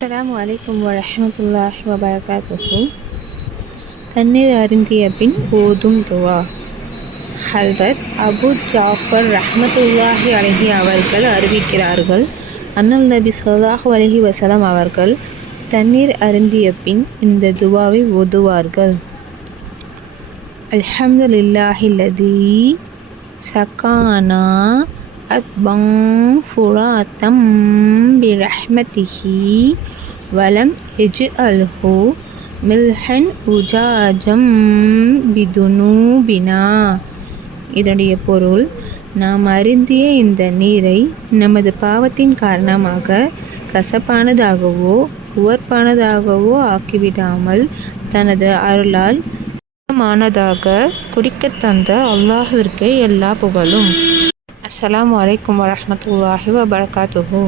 அஸ்ஸலாமு அலைக்கும் வரஹ்மத்துல்லாஹி வபரகாத்துஹு. தண்ணீர் அருந்திய பின் ஓதும் துவா. ஹல்ரத் அபு ஜாஃபர் ரஹ்மத்துல்லாஹி அலைஹி அவர்கள் அறிவிக்கிறார்கள், அண்ணல் நபி ஸல்லல்லாஹு அலைஹி வஸல்லம் அவர்கள் தண்ணீர் அருந்திய பின் இந்த துவாவை ஓதுவார்கள். அல்ஹம்துலில்லாஹில்லதீ சகானா அத்பங் ஃபுராத்தம் பிரஹ்மதிஹி வலம் எஜ்அல்ஹு மில்ஹன் உஜாஜம் பிதுனூபினா. இதனுடைய பொருள், நாம் அருந்திய இந்த நீரை நமது பாவத்தின் காரணமாக கசப்பானதாகவோ உவர்ப்பானதாகவோ ஆக்கிவிடாமல் தனது அருளால் மானதாக குடிக்கத் தந்த அல்லாஹ்விற்கே எல்லா புகழும். அஸ்ஸலாமு அலைக்கும் வரஹ்மத்துல்லாஹி வபரகாத்துஹு.